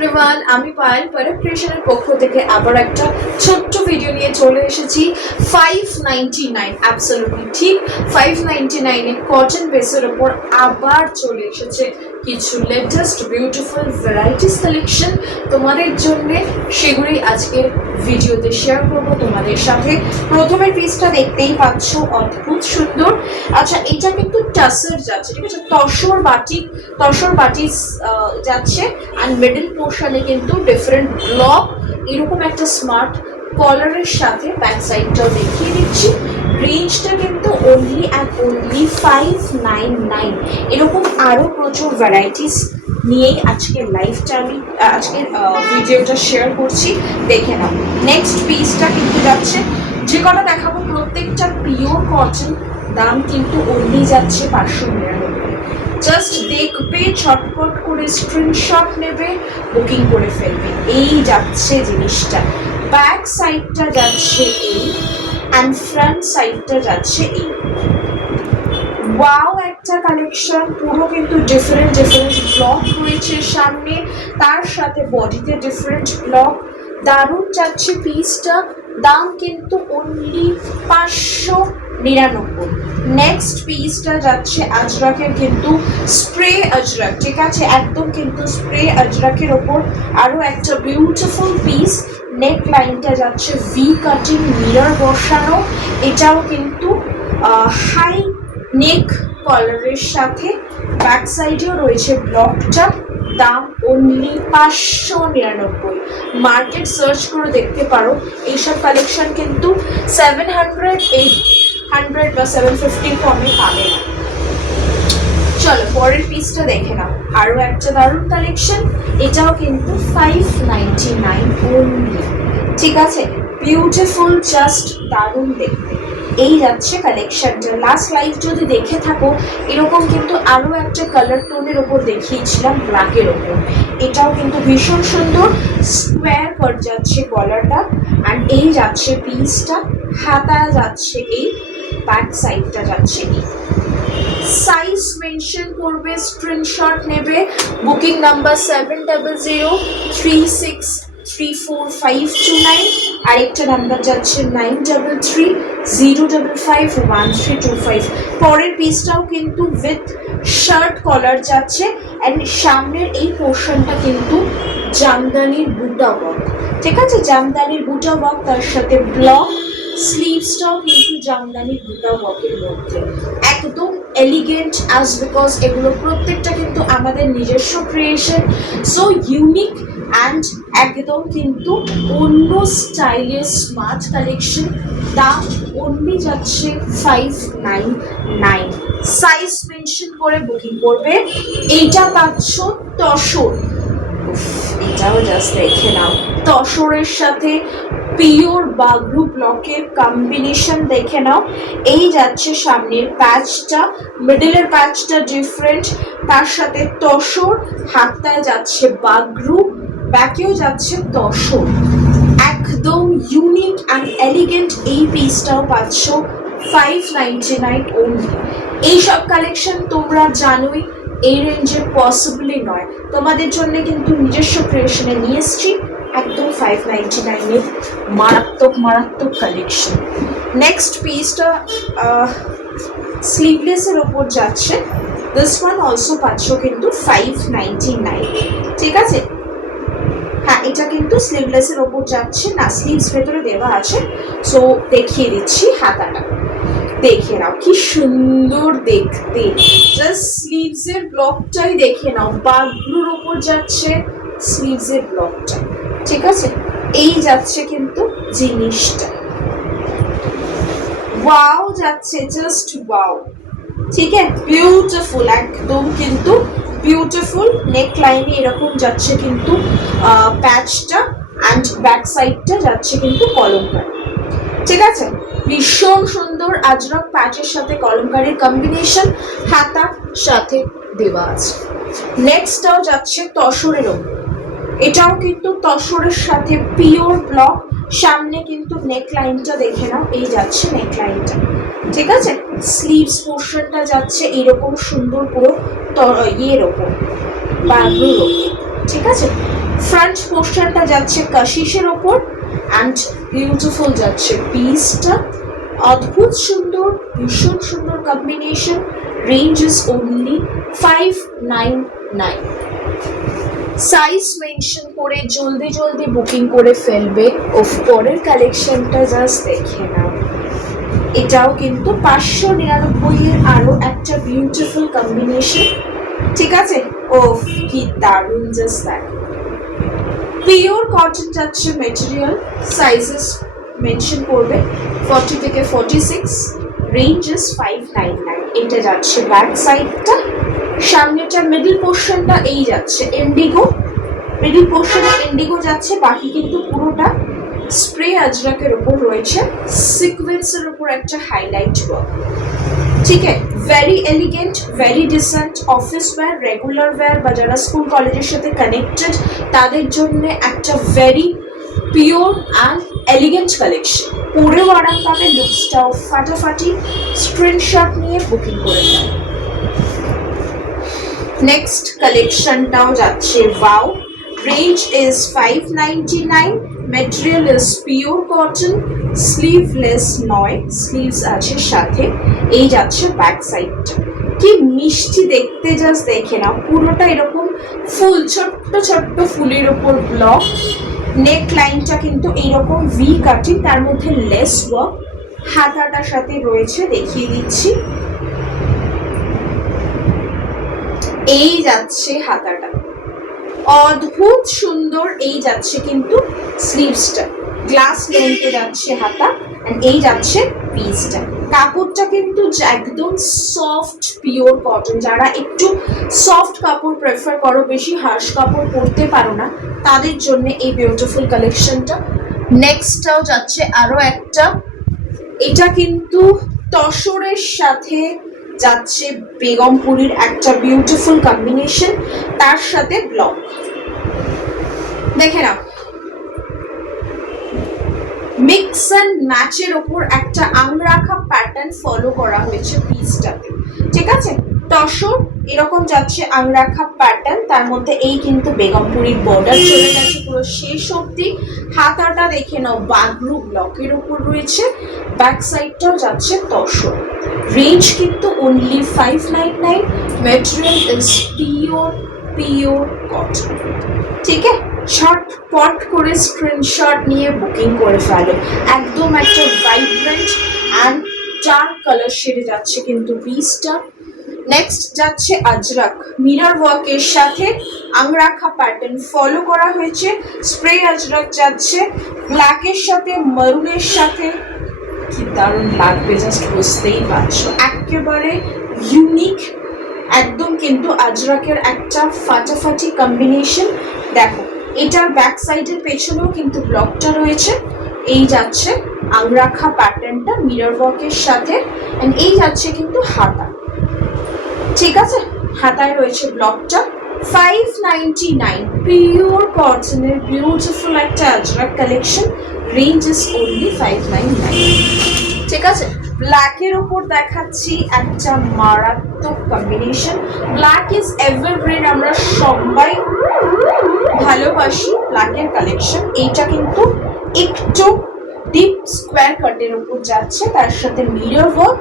Everyone, আমি Payel park ক্রিয়েশনের পক্ষ থেকে আবার একটা ছোট্ট ভিডিও নিয়ে চলে এসেছি। 599 অ্যাবসলিউটলি ঠিক 599 এ কটন বেসের ওপর আবার চলে এসেছে কিছু লেটেস্ট বিউটিফুল ভ্যারাইটিস কালেকশন তোমাদের জন্য। সেগুলোই আজকের ভিডিওতে শেয়ার করব তোমাদের সাথে। প্রথমের পিসটা দেখতেই পাচ্ছ, অদ্ভুত সুন্দর। আচ্ছা, এটা কিন্তু টাসের যাচ্ছে, ঠিক আছে, তসর বাটি যাচ্ছে। অ্যান্ড মিডল পোর্শনে কিন্তু ডিফারেন্ট ব্লক, এরকম একটা স্মার্ট কলারের সাথে ব্যাক সাইডটাও দেখিয়ে দিচ্ছি। রেঞ্জটা কিন্তু অনলি অ্যান্ড অনলি 599। এরকম আরও প্রচুর ভ্যারাইটিস নিয়েই আজকের আজকের ভিডিওটা শেয়ার করছি, দেখে নাও। নেক্সট পিসটা কিন্তু যাচ্ছে, যে কটা দেখাবো প্রত্যেকটা পিওর কটন, দাম কিন্তু অনলি যাচ্ছে 599। জাস্ট দেখবে, ছটপট করে স্ক্রিনশট নেবে, বুকিং করে ফেলবে। এই যাচ্ছে জিনিসটা, ব্যাক সাইডটা যাচ্ছে এই, অ্যান্ড ফ্রন্ট সাইডটা যাচ্ছে এই। ওয়াও একটা কালেকশন, পুরো কিন্তু ডিফারেন্ট ব্লক রয়েছে সামনে, তার সাথে বডিতে ডিফারেন্ট ব্লক। দারুণ যাচ্ছে পিসটা, দাম কিন্তু অনলি 599। নেক্সট পিসটা যাচ্ছে আজরাকের, কিন্তু স্প্রে আজরাক, ঠিক আছে, একদম কিন্তু স্প্রে আজরাকের ওপর আরও একটা বিউটিফুল পিস। নেক লাইনটা যাচ্ছে ভি কাটিং, মিরর বসানো, এটাও কিন্তু হাই নেক কলারের সাথে, ব্যাক সাইডেও রয়েছে ব্লকটা। দাম অনলি 599। মার্কেট সার্চ করে দেখতে পারো, এইসব কালেকশন কিন্তু 700, 800 বা 750 কমে পাবে না। চলো পরের পিসটা দেখে নাও, আরও একটা দারুণ কালেকশন। এটাও কিন্তু 599 অনলি, ঠিক আছে, বিউটিফুল, জাস্ট দারুণ দেখতে। এই যাচ্ছে কালেকশনটা। লাস্ট লাইভ যদি দেখে থাকো, এরকম কিন্তু আরও একটা কালার টোনের ওপর দেখিয়েছিলাম, ব্ল্যাকের ওপর। এটাও কিন্তু ভীষণ সুন্দর, স্কোয়ার কাট যাচ্ছে গলাটা, অ্যান্ড এই যাচ্ছে পিসটা, হাতা যাচ্ছে এই, ব্যাক সাইডটা যাচ্ছে এই। সাইজ মেনশন করবে, স্ক্রিনশট নেবে, বুকিং নাম্বার 7003634529, আরেকটা নাম্বার যাচ্ছে 9330551325। পরের পিসটাও কিন্তু উইথ শার্ট কলার যাচ্ছে, অ্যান্ড সামনের এই পোর্শনটা কিন্তু জামদানির বুটা ওয়ার্ক, ঠিক আছে, জামদানির বুটা ওয়ার্ক, তার সাথে ব্লক। স্লিভসটাও কিন্তু জামদানির বুটা ওয়ার্কের মধ্যে, একদম এলিগেন্ট, অ্যাজ বিকজ এগুলো প্রত্যেকটা কিন্তু আমাদের নিজস্ব ক্রিয়েশন, সো ইউনিক অ্যান্ড একদম কিন্তু অন্য স্টাইলের স্মার্ট কালেকশন। দাম অনলি যাচ্ছে 599। সাইজ মেনশন করে বুকিং করবে। এইটা পাচ্ছ তসর, এটাও জাস্ট দেখে নাও, তসরের সাথে পিওর বাগরু ব্লকের কম্বিনেশন দেখে নাও। এই যাচ্ছে সামনের প্যাচটা, মিডলের প্যাচটা ডিফারেন্ট, তার সাথে তসর, হাতটায় যাচ্ছে বাগরু, ব্যাকেও যাচ্ছে তসর, একদম ইউনিক অ্যান্ড এলিগেন্ট। এই পিসটাও পাচ্ছ 599 অনলি। এইসব কালেকশন তোমরা জানোই এই রেঞ্জে পসিবলি নয়, তোমাদের জন্য কিন্তু নিজস্ব ক্রিয়েশনে নিয়ে এসছি, একদম 599 মারাত্মক কালেকশন। নেক্সট পিসটা স্লিভলেসের ওপর যাচ্ছে, দিস ওয়ান অলসো পাচ্ছ কিন্তু 599, ঠিক আছে। হ্যাঁ, এটা কিন্তু স্লিভলেসের ওপর যাচ্ছে না, স্লিভস ভেতরে দেওয়া আছে, সো দেখিয়ে দিচ্ছি হাতাটা, দেখে নাও কি সুন্দর দেখতে। জাস্ট স্লিভসের ব্লকটাই দেখে নাও, বাগরুর ওপর যাচ্ছে স্লিভসের ব্লকটা, ঠিক আছে। এই যাচ্ছে কিন্তু জিনিসটা, ওয়াও যাচ্ছে, জাস্ট ওয়াও, ঠিক আছে, বিউটিফুল, একদম কিন্তু বিউটিফুল। নেক লাইনে এরকম যাচ্ছে কিন্তু প্যাচটা, অ্যান্ড ব্যাক সাইডটা যাচ্ছে কিন্তু কলমকারি, ঠিক আছে, ভীষণ সুন্দর। আজরক প্যাচের সাথে কলমকারির কম্বিনেশন, হাতা সাথে দেওয়া আছে। নেক্সটটাও যাচ্ছে তসরের ওপর, এটাও কিন্তু তসরের সাথে পিওর ব্লক, সামনে কিন্তু নেক লাইনটা দেখে নাও, এই যাচ্ছে নেক লাইনটা, ঠিক আছে। স্লিভস পোর্শনটা যাচ্ছে এরকম সুন্দর পুরো ইয়ের ওপর, বাগরুর ওপর, ঠিক আছে। ফ্রন্ট পোর্শনটা যাচ্ছে কাশিসের ওপর অ্যান্ড বিউটিফুল যাচ্ছে পিসটা, অদ্ভুত সুন্দর, ভীষণ সুন্দর combination. Range is only 599। Size mention করে জলদি জলদি বুকিং করে ফেলবে। পরের কালেকশনটা জাস্ট দেখে নাও, এটাও কিন্তু 599 এর আরো একটা বিউটিফুল কম্বিনেশন। ঠিক আছে, কি দারুণ, জাস্ট দ্যাট। পিওর কটন যাচ্ছে মেটেরিয়াল, সাইজেস মেনশন করবে 40 থেকে 46, রেঞ্জ ইজ 599। এটা যাচ্ছে ব্যাক সাইডটা, সামনেটা মিডল পোর্শনটা এই যাচ্ছে ইন্ডিগো, মিডল পোর্শনে ইন্ডিগো যাচ্ছে, বাকি কিন্তু পুরোটা স্প্রে আজরাকের উপর রয়েছে, সিকোয়েন্সের উপর একটা হাইলাইট ওয়ার্ক। ঠিক আছে, very elegant, very decent, office wear, regular wear বা যারা স্কুল কলেজের সাথে কানেক্টেড তাদের জন্য একটা very pure and elegant collection. পরেও আরাম পাবে, লুকসটাও ফাটাফাটি। স্ক্রিনশট নিয়ে বুকিং করে নেয়। নেক্সট কালেকশনটাও যাচ্ছে wow, range is 599, material is pure cotton, sleeveless নয়, স্লিভস আছে সাথে। এই যাচ্ছে ব্যাক সাইডটা, কি মিষ্টি দেখতে, জাস্ট দেখে নাও। পুরোটা এরকম ফুল, ছোট্ট ছোট্ট ফুলের ওপর ব্লক, নেক লাইনটা কিন্তু এইরকম ভি কাটিং, তার মধ্যে লেস ওয়ার্ক, হাতাটার সাথে রয়েছে, দেখিয়ে দিচ্ছি। এই যাচ্ছে হাতাটা, অদ্ভুত সুন্দর। এই যাচ্ছে কিন্তু স্লিভসটা, গ্লাস লেন্থে যাচ্ছে হাতা, এই যাচ্ছে পিসটা। কাপড়টা কিন্তু একদম সফট পিওর কটন, যারা একটু সফট কাপড় প্রেফার করো, বেশি হার্শ কাপড় পরতে পারো না, তাদের জন্য এই বিউটিফুল কালেকশনটা। নেক্সটটাও যাচ্ছে আরো একটা, এটা কিন্তু তসরের সাথে যাচ্ছে বেগমপুরীর একটা বিউটিফুল কম্বিনেশন, তার সাথে ব্লক। দেখে নাও, মিক্স অ্যান্ড ম্যাচের ওপর একটা আংরাখা প্যাটার্ন ফলো করা হয়েছে পিসটাতে। ঠিক আছে, তসর এরকম যাচ্ছে আংরাখা প্যাটার্ন, তার মধ্যে এই কিন্তু বেগমপুরীর বর্ডার চলে গেছে পুরো শেষ অবধি। হাতাটা দেখে নাও, বাগরু ব্লকের ওপর রয়েছে, ব্যাক সাইডটাও যাচ্ছে তসর। রেঞ্জ কিন্তু only 599, material is pure cotton. ঠিক আছে, ঝটপট করে স্ক্রিনশট নিয়ে বুকিং করে ফেলো। একদম একটা ভাইব্রেন্ট অ্যান্ড ডার্ক কালার শেডে যাচ্ছে কিন্তু পিসটা। নেক্সট যাচ্ছে আজরাক, মিরর ওয়ার্কের সাথে আংরাখা প্যাটার্ন ফলো করা হয়েছে, স্প্রে আজরাক যাচ্ছে ব্ল্যাকের সাথে মারুনের সাথে। কি দারুণ লাগবে, জাস্ট বুঝতেই পারছো, একেবারে ইউনিক একদম কিন্তু আজরাকের একটা ফাটাফাটি কম্বিনেশন। দেখো, এটার ব্যাক সাইডের পেছনেও কিন্তু ব্লকটা রয়েছে। এই যাচ্ছে আংরাখা প্যাটার্নটা মিরর ওয়ার্কের সাথে, এই যাচ্ছে কিন্তু হাতা। ঠিক আছে, হাতায় রয়েছে ব্লকটা। 599, পিওর কটনের বিউটিফুল একটা Ajrak collection, range is only 599। ঠিক আছে, ব্ল্যাকের ওপর দেখাচ্ছি একটা মারাত্মক কম্বিনেশন। ব্ল্যাক ইজ এভারগ্রিন, আমরা সবাই ভালোবাসি ব্ল্যাকের কালেকশন। এইটা কিন্তু একটু ডিপ স্কোয়ার কাটের ওপর যাচ্ছে, তার সাথে মিরর ওয়ার্ক,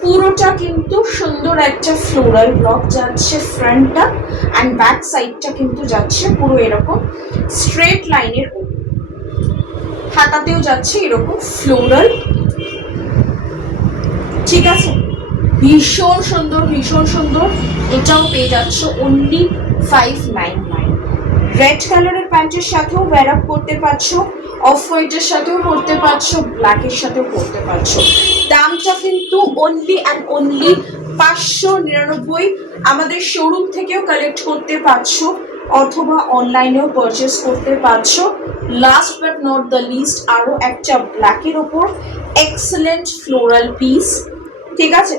পুরোটা কিন্তু সুন্দর একটা ফ্লোরাল ব্লক যাচ্ছে ফ্রন্টটা, অ্যান্ড ব্যাক সাইডটা কিন্তু যাচ্ছে পুরো এরকম স্ট্রেট লাইনের ওপর। হাতাতেও যাচ্ছে এরকম ফ্লোরাল। ঠিক আছে, ভীষণ সুন্দর, ভীষণ সুন্দর। এটাও পেয়ে যাচ্ছ অনলি 599। রেড কালারের প্যান্টের সাথেও ওয়্যার আপ করতে পারছো, অফ হোয়াইটের সাথেও পরতে পারছো, ব্ল্যাকের সাথেও পরতে পারছো। দামটা কিন্তু অনলি অ্যান্ড অনলি 599। আমাদের শোরুম থেকেও কালেক্ট করতে পারছো, অথবা অনলাইনেও পারচেস করতে পারছো। Last but not the least, আরও একটা ব্ল্যাকের ওপর এক্সেলেন্ট ফ্লোরাল পিস। ঠিক আছে,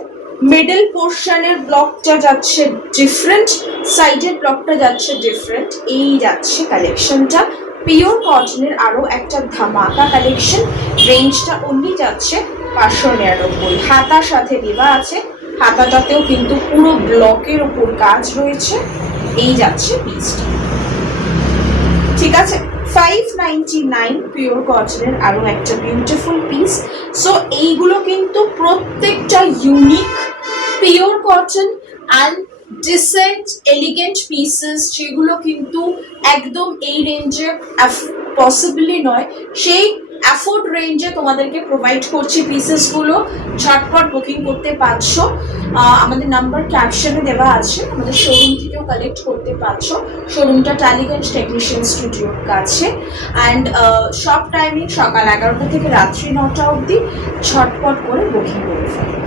মিডল পোর্শনের ব্লকটা যাচ্ছে ডিফারেন্ট, সাইডের ব্লকটা যাচ্ছে ডিফারেন্ট। এই যাচ্ছে কালেকশনটা, পিওর কটনের আরও একটা ধামাকা কালেকশন। রেঞ্জটা অনলি যাচ্ছে 599। হাতার সাথে দেওয়া আছে, হাতাটাতেও কিন্তু পুরো ব্লকের ওপর কাজ রয়েছে। এই যাচ্ছে পিসটা। ঠিক আছে, 599 পিওর কটনের আরো একটা বিউটিফুল পিস। সো এইগুলো কিন্তু প্রত্যেকটা unique pure cotton and dissent elegant pieces, যেগুলো কিন্তু একদম এই রেঞ্জে পসিবলি নয়, সেই অ্যাফোর্ড রেঞ্জে তোমাদেরকে প্রোভাইড করছি পিসেসগুলো। ঝটপট বুকিং করতে পারছো, আমাদের নাম্বার ক্যাপশনে দেওয়া আছে, আমাদের শোরুম থেকেও কালেক্ট করতে পারছো। শোরুমটা টালিগঞ্জ টেকনিশিয়ান স্টুডিওর কাছে। অ্যান্ড সব টাইমিং সকাল 11টা থেকে রাত্রি 9টা অবধি। ঝটপট করে বুকিং করে ফেলো।